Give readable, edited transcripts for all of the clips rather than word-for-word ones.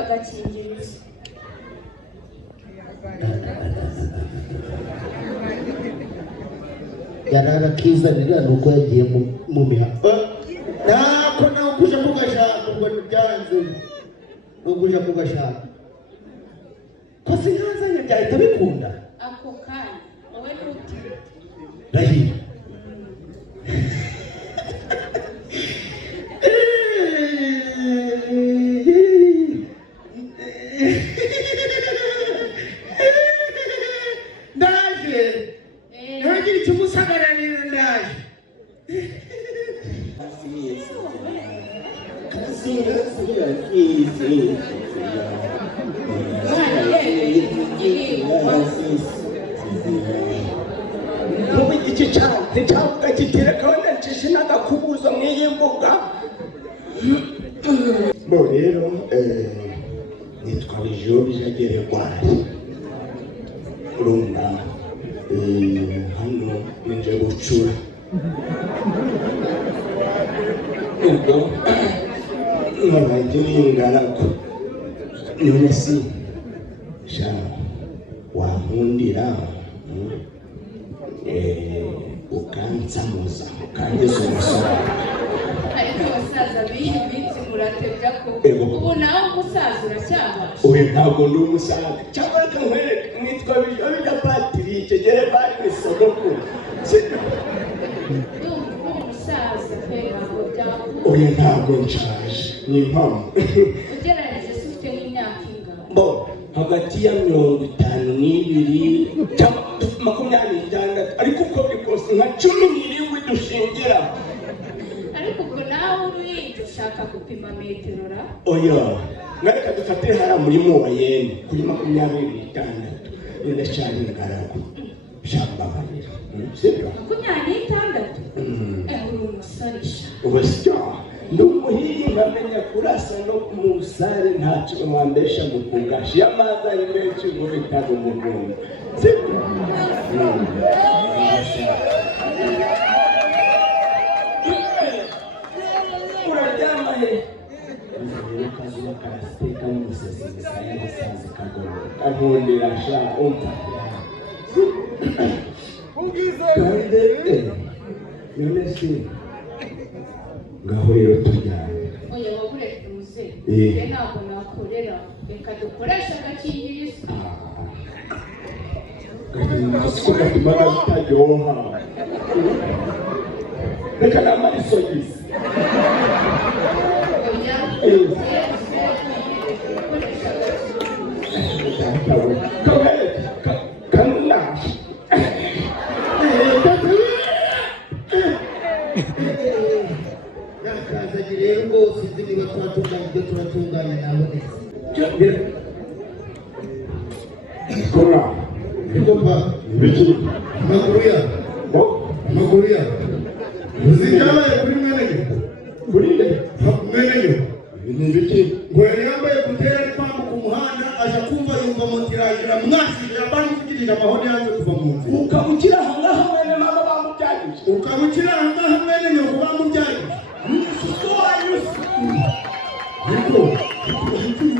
agakingirizo yarara kizanira nuko yagiye mu mihango nako nawe kuja kugashaka ngo byanze no kuja kugashaka ko sinazanye byahita bikunda ako kanya wowe ntuti rahira iki cyane cyangwa kitereka wanacishije n'agakubuzo mw'iyimbuga bo rero nitwa Bijobija Geregwari urumva hano nje gucura ubwo n'abandi n'ingaragu none si sha wankundira ukansamuza ukangeza umusoro ariko abasaza b'iyi minsi muratebya ko ubu nawe umusaza uracyabasha uyu ntabwo ndi umusaza cyangwa reka nkwereke mwitwa Bijobija Patrick Geregwari Misogokuru ndumva umusaza pe ntabwo byakunda uyu ntabwo nshaje ni impamo ugereranyije se ufite nk'imyaka ingana bo hagati ya 52 cyangwa 26 ariko uko bikose nka 17 dushingira ariko ubwo nawe uruhinja ushaka gupima metero ra oya nareka dufatire hara muri Muwayeni kuri 26 ndashaka ingaragu shambabarira sibyo 26 uri umusarisha ubasya ndumuhiye ngamenya kurasa no kumusare ntacyo mwambesha mukungashi y'amazi ari menshi ngo bitago mugunga sibyo uraryama he kazuba karasiteka n'umusezi misaya n'usazi kagoro ankundira sha umva kandi none si ngaho rero tujyane oya wabure tuze ntabwo nakorera reka dukoreshe agakingirizo ko gatuma kataryoha reka namara isogisi nakazanye rero rwose izi niba turatunganya ibyo turatunganya nawe neza kora ibyo mba biki amakuru ya uzikabaye kuri mwenenyo kuri mwenenyo ni biki ngo yari yambaye kutera kwambuka umuhanda aja kumva yumva motirajira mwasije abamuvugirije amahoro yanze kuva mu nzira ukabukira ahangaha mwene mama bamubyagije ukabukira ahangaha mwene nyoko bamubyagije so ayusi ariko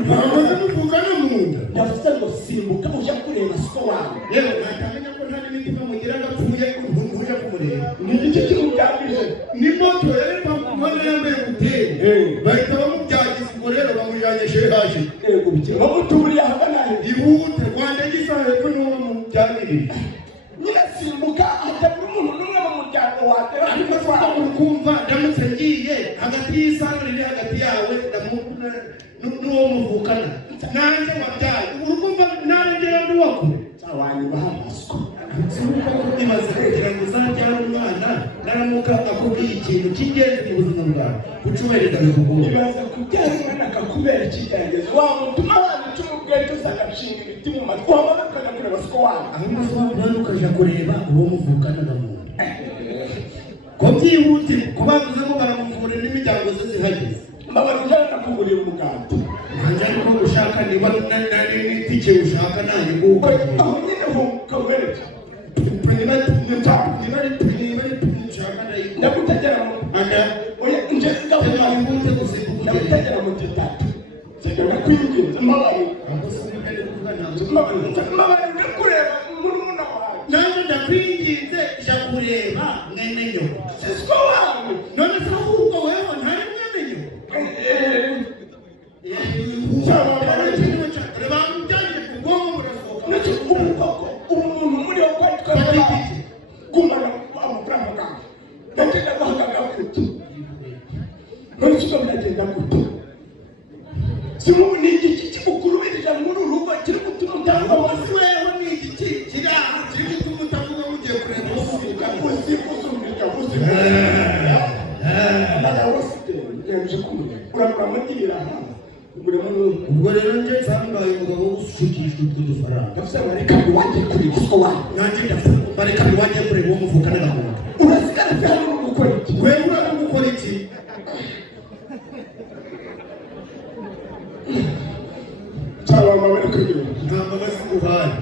ntabwo namuvuga no mu nda ndavuze ngo simbuka ujya kureba so wawe yewe nakamenya ko nta n'imitima mugira agapfuye uje kumureba ni igice cy'umubyagije ni moto yari mpamvu yambaye gutera bahita bamubyagiza ubwo rero bamujyanye shehaje yego bikira bamuturiye ahagana he ihute rwanda gisaha hepfo niwo bamubyagirije nyirasimbuka ajya muri umuntu n'umwe mu muryango wawe ariko twaba ukumva ndamutse ngiye hagati y'isano riri hagati yawe n'uwo muvukana nanjye wabyaye urukumva narengera n'uwakure wanyubaha amasiko nsuko imaze kugira ngo uzabyara umwana naramuka akubwiye ikintu cy'ingenzi mu buzima bwawe gucubereza bikugora ibaza kubyara umwana akakubera ikigerageza wamutuma abana icumi ubwenge uzagabishinga ibiti mu matwi wamara ukajya kureba siko wanyu aho maze wamwana ukaja kureba uwo muvukana na muntu ko byihute kubavuzemo baramuvura n'imiryango ze zihageze mbabara ujyana nakugurira umugati nanjye ariko ushaka niba nari n'itike ushaka nanjye nguko aho nyine ukabereka niba ushaka ndagutegera mu anda oya nje ngaho ndagutegera mu gitatu sibyo nakwinga kugenza mabari kureba murumuna wawe nanjye ndakwinginze jya kureba mwene nyoko sisiko wawe none se ahubwo wewe ntari mwene nyoko reba mujyanye ku bwonko burasohoka nacyo umuntu muri wo kwari twabara gumana amafaranga bwawe ndagenda bahagaga gute none siko biragenda gute simubu ni igiki kimukuru w'irija muri urugo kiri gutuma utanga wose wewe ni igiki kiri aha kiri gutuma utavuga mugiye kureba usiga ubwo rero njye nsangaye umugabo ushukishwa utwo dufaranga bareka biwajye kureba uko wawe nanjye bareka biwajye kureba uwo mufuka n'agakunda urasigara cyane uri gukora iki wewe uri gukora iki cyangwa amabere kuri nta mbabazi uhaye